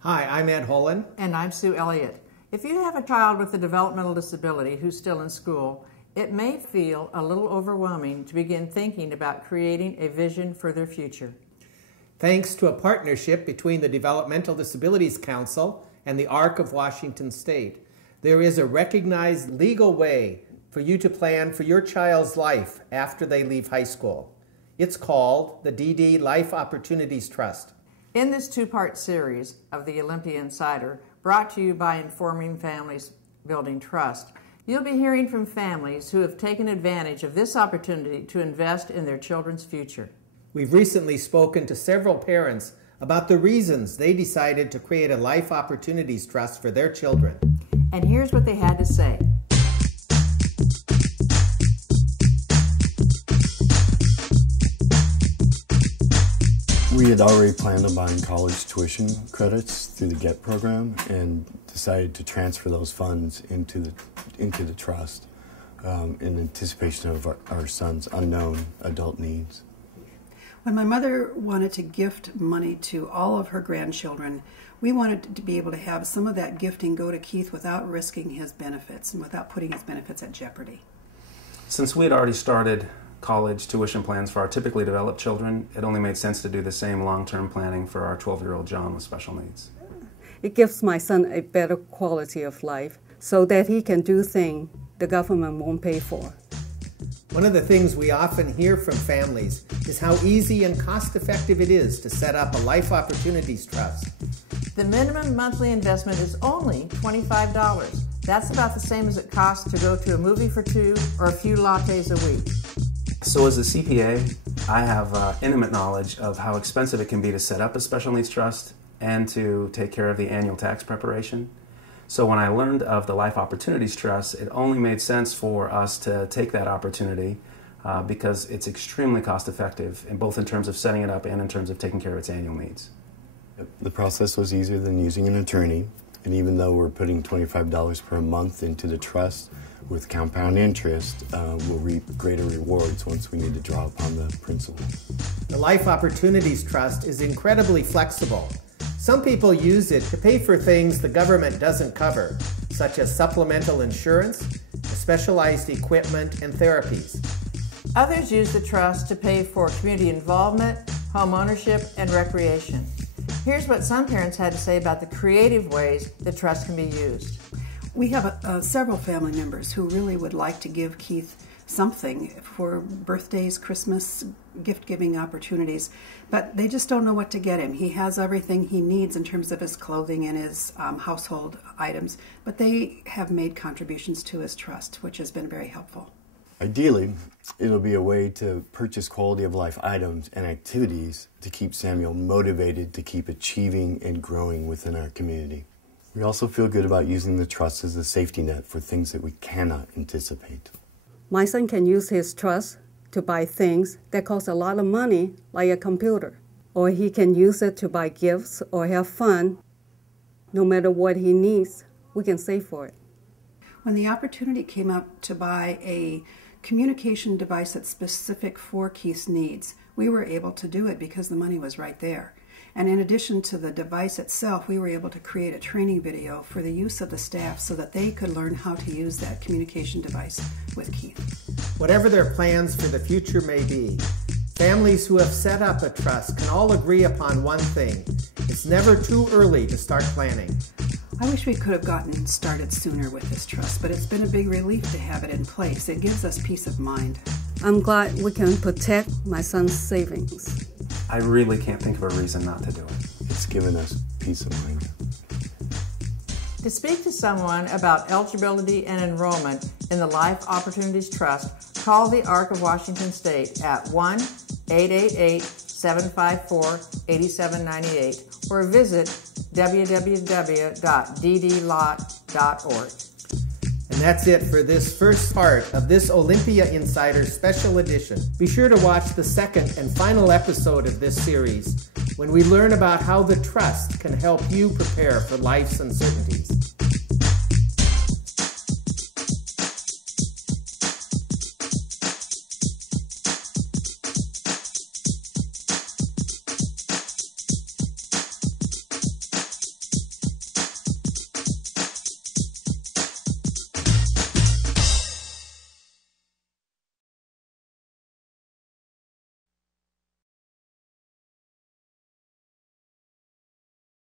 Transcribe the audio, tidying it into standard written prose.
Hi, I'm Ed Holland. And I'm Sue Elliott. If you have a child with a developmental disability who's still in school, it may feel a little overwhelming to begin thinking about creating a vision for their future. Thanks to a partnership between the Developmental Disabilities Council and the ARC of Washington State, there is a recognized legal way for you to plan for your child's life after they leave high school. It's called the DD Life Opportunities Trust. In this two-part series of the Olympia Insider, brought to you by Informing Families Building Trust, you'll be hearing from families who have taken advantage of this opportunity to invest in their children's future. We've recently spoken to several parents about the reasons they decided to create a Life Opportunities Trust for their children. And here's what they had to say. We had already planned on buying college tuition credits through the GET program and decided to transfer those funds into the trust in anticipation of our son's unknown adult needs. When my mother wanted to gift money to all of her grandchildren, we wanted to be able to have some of that gifting go to Keith without risking his benefits and without putting his benefits at jeopardy. Since we had already started college tuition plans for our typically developed children, it only made sense to do the same long-term planning for our 12-year-old John with special needs. It gives my son a better quality of life so that he can do things the government won't pay for. One of the things we often hear from families is how easy and cost-effective it is to set up a Life Opportunities Trust. The minimum monthly investment is only $25. That's about the same as it costs to go to a movie for two or a few lattes a week. So as a CPA, I have intimate knowledge of how expensive it can be to set up a special needs trust and to take care of the annual tax preparation. So when I learned of the Life Opportunities Trust, it only made sense for us to take that opportunity because it's extremely cost effective, both in terms of setting it up and in terms of taking care of its annual needs. The process was easier than using an attorney, and even though we're putting $25 per month into the trust, with compound interest, we'll reap greater rewards once we need to draw upon the principal. The Life Opportunities Trust is incredibly flexible. Some people use it to pay for things the government doesn't cover, such as supplemental insurance, specialized equipment, and therapies. Others use the trust to pay for community involvement, home ownership, and recreation. Here's what some parents had to say about the creative ways the trust can be used. We have several family members who really would like to give Keith something for birthdays, Christmas, gift-giving opportunities, but they just don't know what to get him. He has everything he needs in terms of his clothing and his household items, but they have made contributions to his trust, which has been very helpful. Ideally, it'll be a way to purchase quality of life items and activities to keep Samuel motivated to keep achieving and growing within our community. We also feel good about using the trust as a safety net for things that we cannot anticipate. My son can use his trust to buy things that cost a lot of money, like a computer. Or he can use it to buy gifts or have fun. No matter what he needs, we can save for it. When the opportunity came up to buy a communication device that's specific for Keith's needs, we were able to do it because the money was right there. And in addition to the device itself, we were able to create a training video for the use of the staff so that they could learn how to use that communication device with Keith. Whatever their plans for the future may be, families who have set up a trust can all agree upon one thing. It's never too early to start planning. I wish we could have gotten started sooner with this trust, but it's been a big relief to have it in place. It gives us peace of mind. I'm glad we can protect my son's savings. I really can't think of a reason not to do it. It's given us peace of mind. To speak to someone about eligibility and enrollment in the Life Opportunities Trust, call the ARC of Washington State at 1-888-754-8798 or visit www.ddlot.org. And that's it for this first part of this Olympia Insider Special Edition. Be sure to watch the second and final episode of this series when we learn about how the Trust can help you prepare for life's uncertainties.